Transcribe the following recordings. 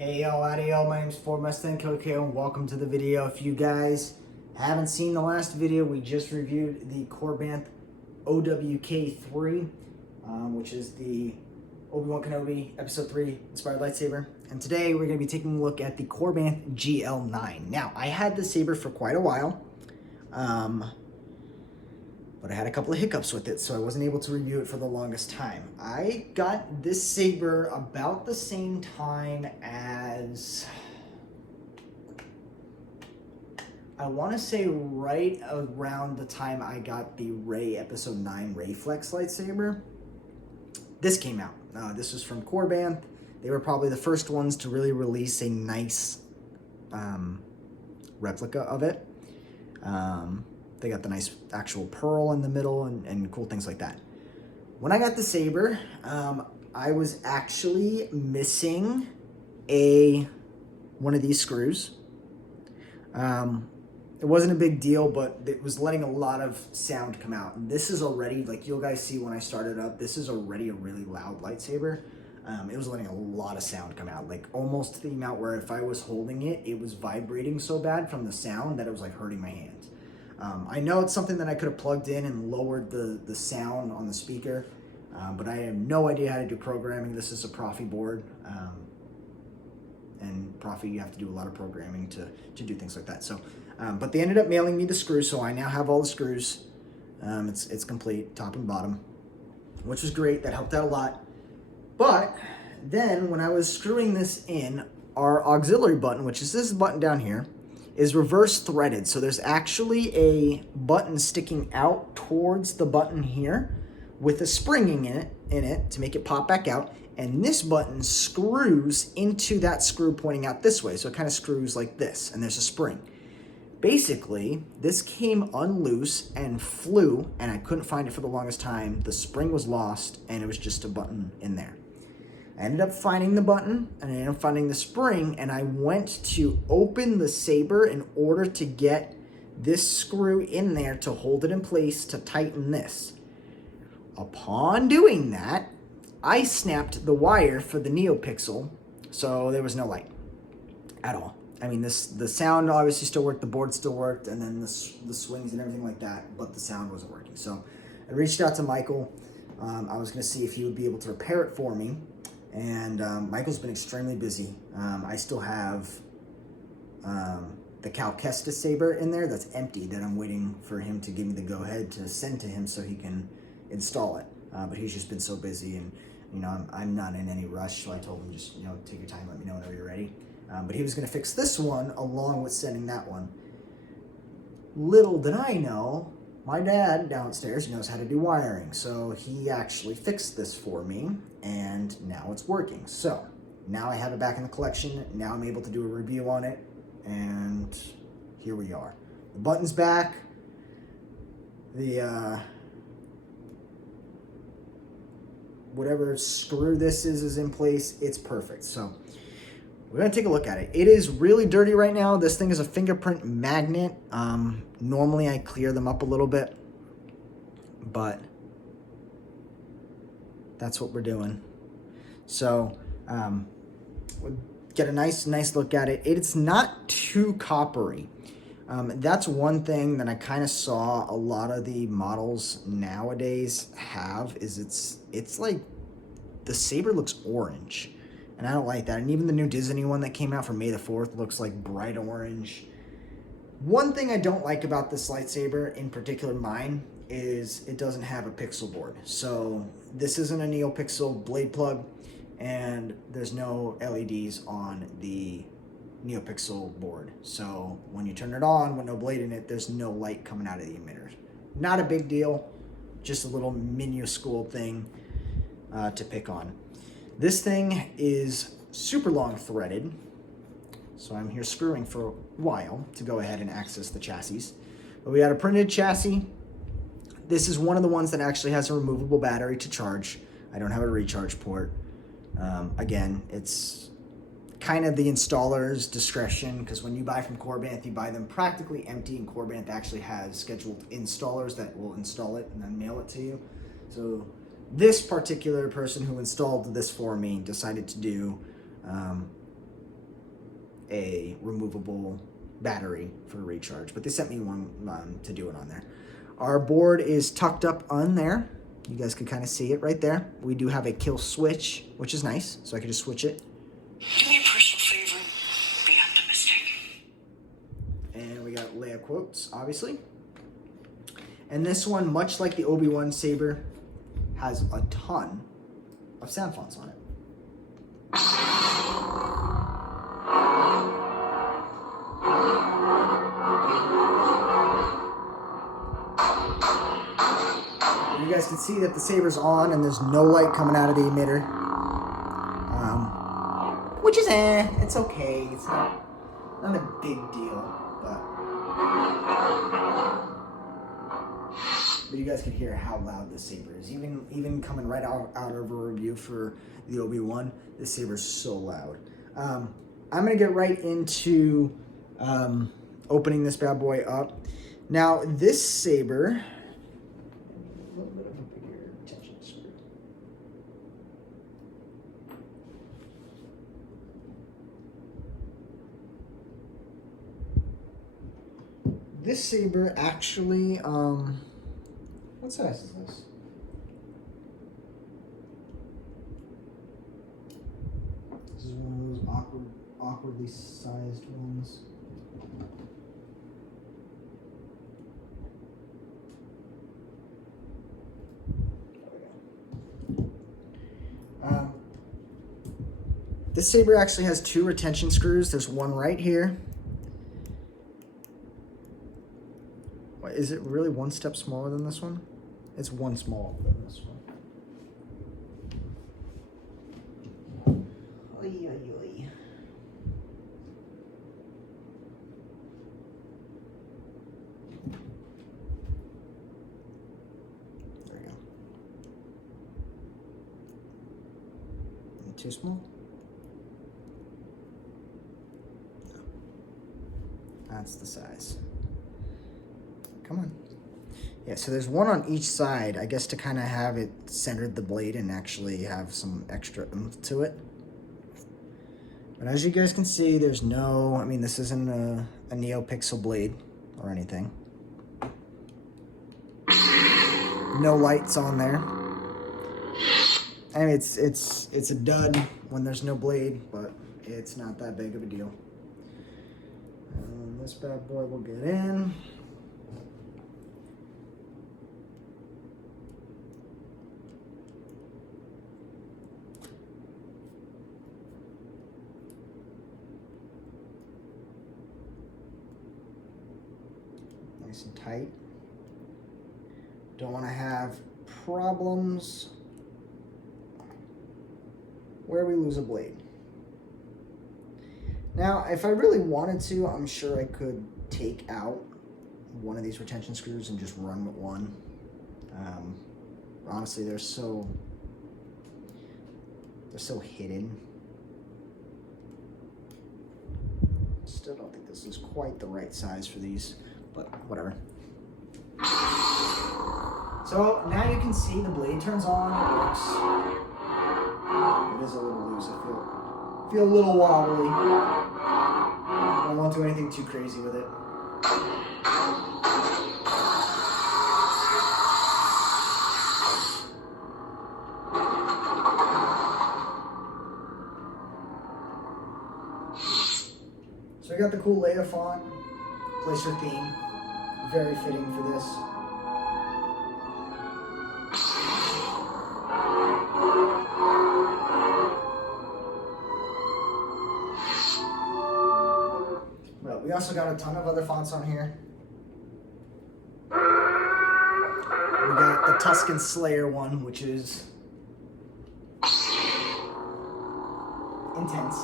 Hey yo, audio, my name is fordmustangkillerko and welcome to the video. If you guys haven't seen the last video, we just reviewed the Korbanth OWK3, which is the Obi-Wan Kenobi Episode 3 Inspired Lightsaber. And today we're going to be taking a look at the Korbanth GL9. Now, I had this saber for quite a while, but I had a couple of hiccups with it, so I wasn't able to review it for the longest time. I got this saber about the same time as, I want to say right around the time I got the Rey Episode 9 Rey Flex lightsaber. This came out. This was from Korbanth. They were probably the first ones to really release a nice replica of it. They got the nice actual pearl in the middle and cool things like that. When I got the saber, I was actually missing one of these screws. It wasn't a big deal, but it was letting a lot of sound come out. And this is already, like you'll guys see when I started up, this is already a really loud lightsaber. It was letting a lot of sound come out, like almost to the amount where if I was holding it, it was vibrating so bad from the sound that it was like hurting my hands. I know it's something that I could have plugged in and lowered the sound on the speaker, but I have no idea how to do programming. This is a Profi board, and Profi, you have to do a lot of programming to do things like that. So, but they ended up mailing me the screws, so I now have all the screws. It's complete, top and bottom, which was great. That helped out a lot. But then when I was screwing this in, our auxiliary button, which is this button down here, is reverse threaded. So there's actually a button sticking out towards the button here with a spring in it to make it pop back out. And this button screws into that screw pointing out this way. So it kind of screws like this, and there's a spring. Basically, this came unloose and flew, and I couldn't find it for the longest time. The spring was lost, and it was just a button in there. I ended up finding the button, and I ended up finding the spring, and I went to open the saber in order to get this screw in there to hold it in place to tighten this. Upon doing that, I snapped the wire for the Neopixel, so there was no light at all. I mean, the sound obviously still worked, the board still worked, and then the swings and everything like that, but the sound wasn't working. So I reached out to Michael. I was going to see if he would be able to repair it for me. And Michael's been extremely busy. I still have the Cal Kestis saber in there that's empty that I'm waiting for him to give me the go-ahead to send to him so he can install it. But he's just been so busy, and I'm not in any rush, so I told him just take your time, let me know whenever you're ready. But he was going to fix this one along with sending that one. Little did I know, my dad downstairs knows how to do wiring, so he actually fixed this for me, and now it's working. So now I have it back in the collection. Now I'm able to do a review on it, and here we are. The button's back. The whatever screw this is in place. It's perfect. So we're going to take a look at it. It is really dirty right now. This thing is a fingerprint magnet. Normally I clear them up a little bit, but that's what we're doing. So we'll get a nice look at it. It's not too coppery. That's one thing that I kind of saw a lot of the models nowadays have, is it's like the saber looks orange. And I don't like that. And even the new Disney one that came out for May the 4th looks like bright orange. One thing I don't like about this lightsaber, in particular mine, is it doesn't have a pixel board. So this isn't a Neopixel blade plug, and there's no LEDs on the Neopixel board. So when you turn it on with no blade in it, there's no light coming out of the emitters. Not a big deal, just a little minuscule thing to pick on. This thing is super long threaded, so I'm here screwing for a while to go ahead and access the chassis. But we got a printed chassis. This is one of the ones that actually has a removable battery to charge. I don't have a recharge port. Again, it's kind of the installer's discretion, because when you buy from Korbanth, you buy them practically empty, and Korbanth actually has scheduled installers that will install it and then mail it to you. So this particular person who installed this for me decided to do a removable battery for recharge, but they sent me one to do it on there. Our board is tucked up on there. You guys can kind of see it right there. We do have a kill switch, which is nice, so I can just switch it. Do me a personal favor, be optimistic. And we got Leia quotes, obviously. And this one, much like the Obi-Wan saber, has a ton of sound fonts on it. You guys can see that the saber's on and there's no light coming out of the emitter. Which is it's okay. It's not a big deal, but you guys can hear how loud this saber is. Even coming right out of a review for the Obi-Wan, this saber is so loud. I'm gonna get right into opening this bad boy up. Now this saber, a little bit of a bigger tension screw. This saber actually, what size is this? This is one of those awkwardly sized ones. This saber actually has 2 retention screws. There's one right here. What, is it really one step smaller than this one? It's one smaller than this one. Oy, oy, oy. There we go. Too small? No. That's the size. Come on. Yeah, so there's one on each side, I guess, to kind of have it centered the blade and actually have some extra oomph to it. But as you guys can see, there's no, I mean, this isn't a Neopixel blade or anything. No lights on there. I mean, it's a dud when there's no blade, but it's not that big of a deal. And this bad boy will get in. Nice and tight. Don't want to have problems where we lose a blade. Now, if I really wanted to, I'm sure I could take out one of these retention screws and just run with one. Honestly, they're so hidden. Still don't think this is quite the right size for these, but whatever. So now you can see the blade turns on, it works. It is a little loose, I feel a little wobbly. I won't do anything too crazy with it. So I got the cool Leia font, Placer theme, very fitting for this. But we also got a ton of other fonts on here. We got the Tusken Slayer one, which is intense.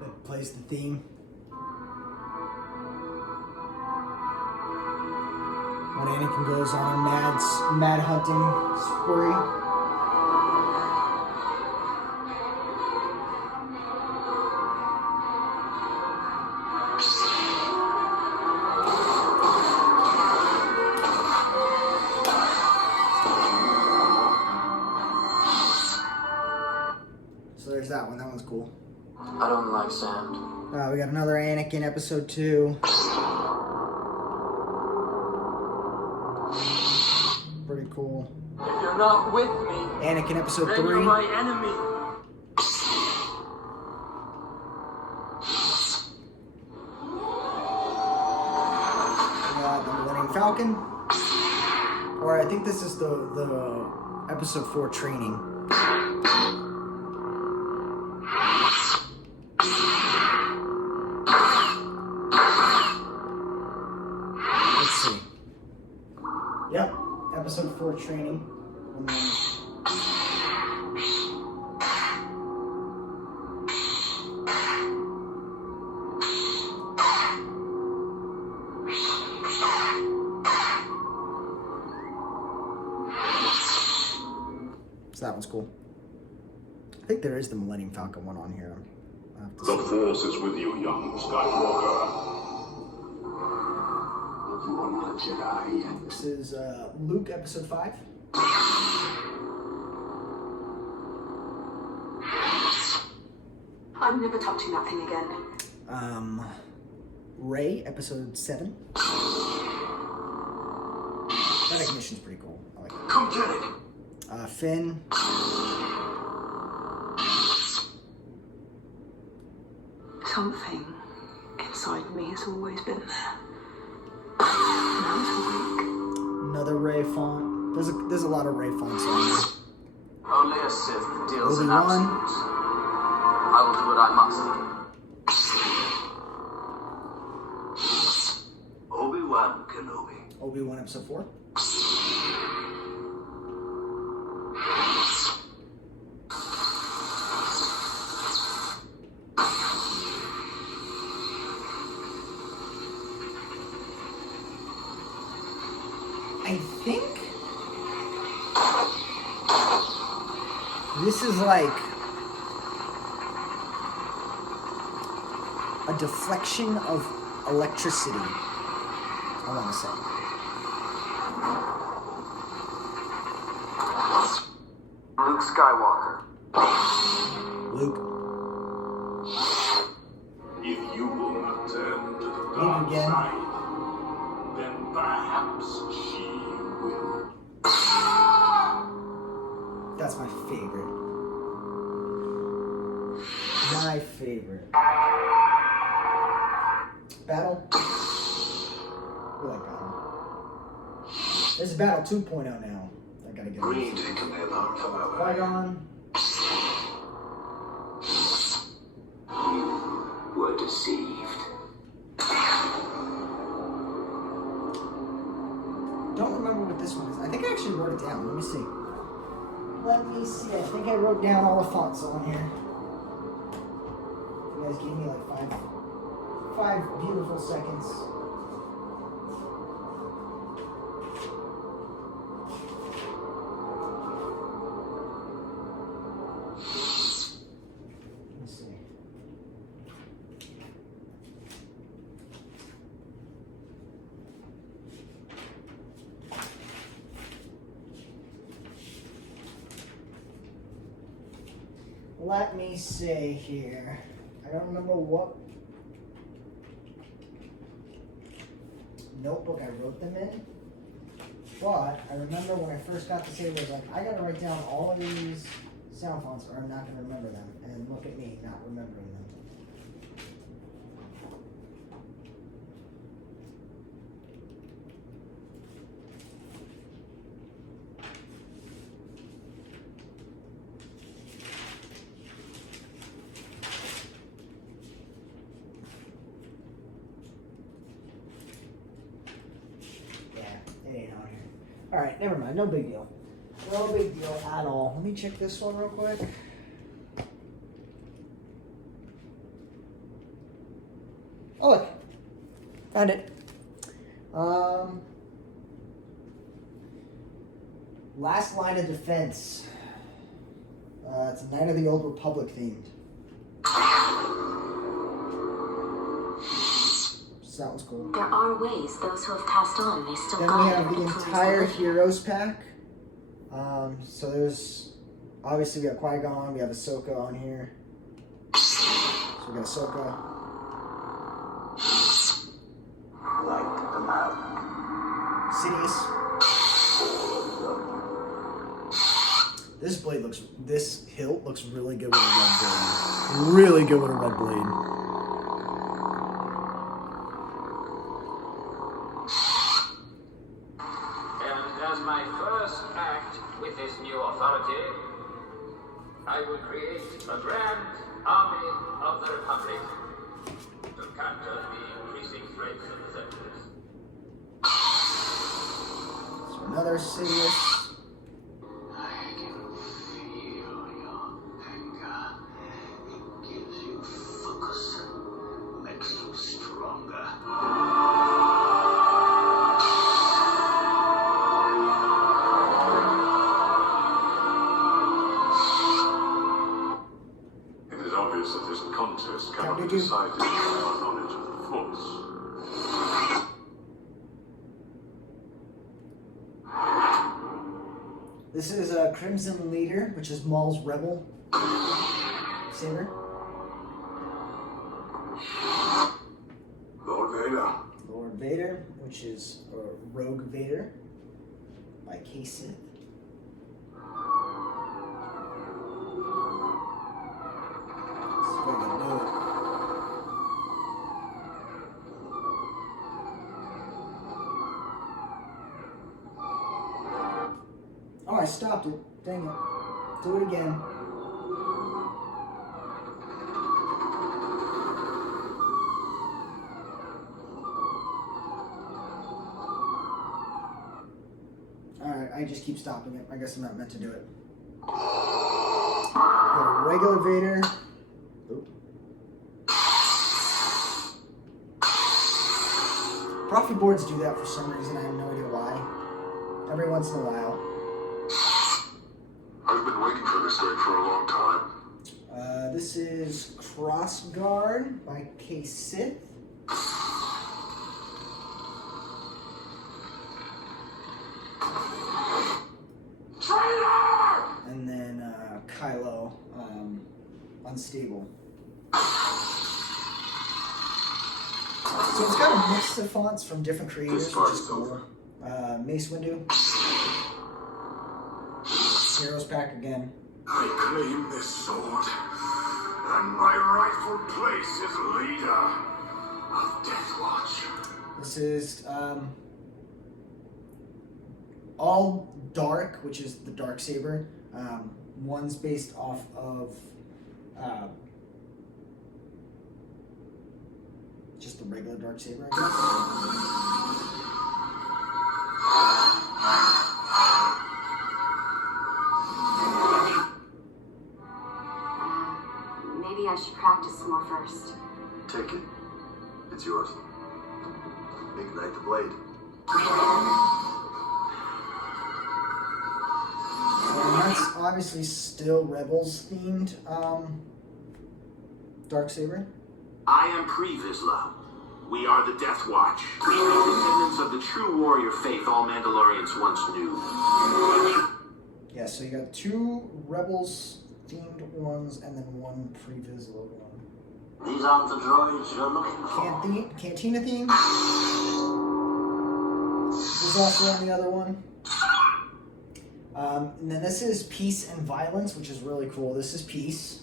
It plays the theme. When Anakin goes on a mad hunting spree. So there's that one. That one's cool. I don't like sand. We got another Anakin episode 2. Pretty cool. If you're not with me, Anakin episode then 3. you're my enemy. The Millennium Falcon. Or I think this is the episode 4 training. Let's see. Yep, episode 4 training. And then so that one's cool. I think there is the Millennium Falcon one on here. I'll have to The see. Force is with you, young Skywalker. You are not a Jedi yet. This is Luke episode 5. I'm never touching that thing again. Rey episode 7. That ignition's pretty cool. I like it. Come get it. Finn. Something inside me has always been there. Now it's awake. Another Rey font. There's a lot of Rey fonts on there. Only a Sith deals in Obi-Wan. absolutes. I will do what I must. Obi-Wan Kenobi. Obi-Wan episode 4. I think this is like a deflection of electricity, I want to say. Luke Skywalker. Luke. If you will not turn to the Luke dark again. side, then perhaps she will. That's my favorite. My favorite. Battle. I like Battle. There's Battle 2.0 now. I gotta get Green it. didn't compare that forever. Qui-Gon. You were deceived. Don't remember what this one is. I think I actually wrote it down. Let me see. I think I wrote down all the fonts on here. You guys gave me like five beautiful seconds. Let's see. Let me see here. I don't remember what notebook I wrote them in, but I remember when I first got this, it was like, I gotta write down all of these sound fonts or I'm not gonna remember them. And look at me, not remembering them. It ain't on here. Alright, never mind. No big deal. No big deal at all. Let me check this one real quick. Oh, look. Found it. Last line of defense. It's Night of the Old Republic themed. So that was cool. There are ways those who have passed on may still Then we guide have their the influence entire over you. Heroes pack. So there's Obviously, we got Qui-Gon, we have Ahsoka on here. So we got Ahsoka. Light them out. Sidious. This hilt looks really good with a red blade. Really good with a red blade. And as my first act with this new authority, I will create a grand army of the Republic to counter the increasing threats of the Separatists. So another Sidious. I can feel your anger. It gives you focus, makes you stronger. It is obvious that this contest cannot be decided by our knowledge of the Force. This is a Crimson Leader, which is Maul's Rebel saber. Lord Vader. Lord Vader, which is Rogue Vader by K-Sith. Let's fucking do it. Oh, I stopped it. Dang it. Do it again. Alright, I just keep stopping it. I guess I'm not meant to do it. Got a regular Vader. Oop. Prophet boards do that for some reason. I have no idea why. Every once in a while. I've been waiting for this day for a long time. This is Crossguard by K-Sith. And then Kylo, Unstable. So it's got a mix of fonts from different creators, which is cool. Mace Windu. Heroes Pack again. I claim this sword, and my rightful place is leader of Death Watch. This is all dark, which is the dark saber. One's based off of just the regular dark saber, I Maybe I should practice some more first. Take it. It's yours. Ignite the blade. And that's obviously still Rebels themed dark saber. I am Pre Vizsla. We are the Death Watch. Descendants of the true warrior faith all Mandalorians once knew. Yeah, so you got 2 Rebels themed ones and then 1 Pre-Vizsla one. These aren't the droids you're looking for. Cantina theme. There's also on the other one. And then this is Peace and Violence, which is really cool. This is Peace.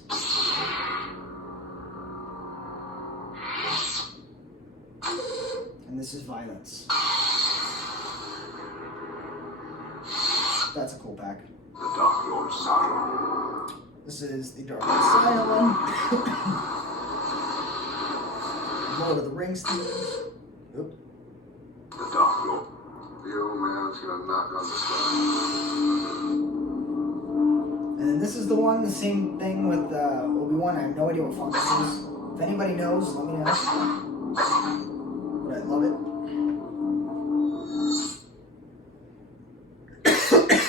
And this is Violence. That's a cool pack. The Dark Lord Cylon. This is the Dark Cylon. Lord of the Rings themes. Oop. The Dark Lord. The old man's gonna knock on the sky. And then this is the one, the same thing with Obi-Wan. I have no idea what font this is. If anybody knows, let me know. But I love it.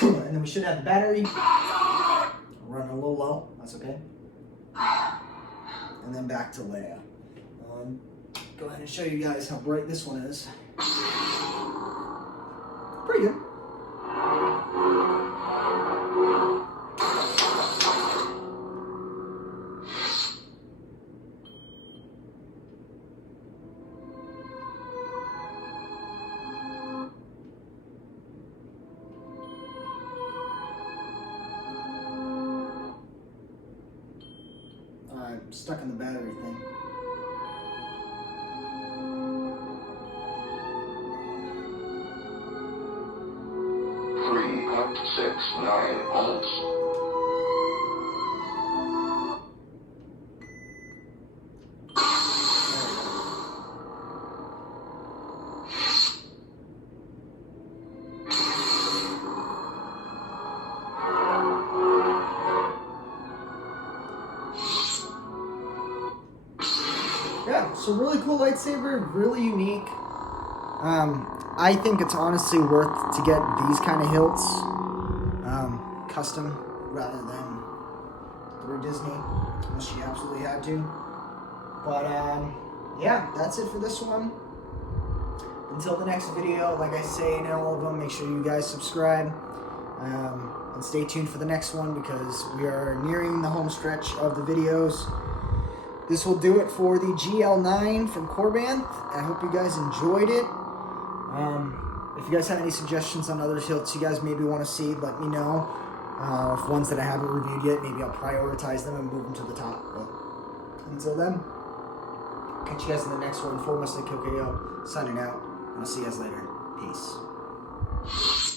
And then we should have the battery. Running a little low. That's okay. And then back to Leia. Go ahead and show you guys how bright this one is. Pretty good. stuck in the battery thing. .69 volts. Yeah, so really cool lightsaber, really unique. I think it's honestly worth to get these kind of hilts custom rather than through Disney, unless you absolutely had to. But yeah, that's it for this one. Until the next video, like I say in all of them, make sure you guys subscribe and stay tuned for the next one because we are nearing the home stretch of the videos. This will do it for the GL9 from Korbanth. I hope you guys enjoyed it. If you guys have any suggestions on other hilts you guys maybe want to see, let me know. If ones that I haven't reviewed yet, maybe I'll prioritize them and move them to the top. But until then, catch you guys in the next one. fordmustangkillerko signing out. And I'll see you guys later. Peace.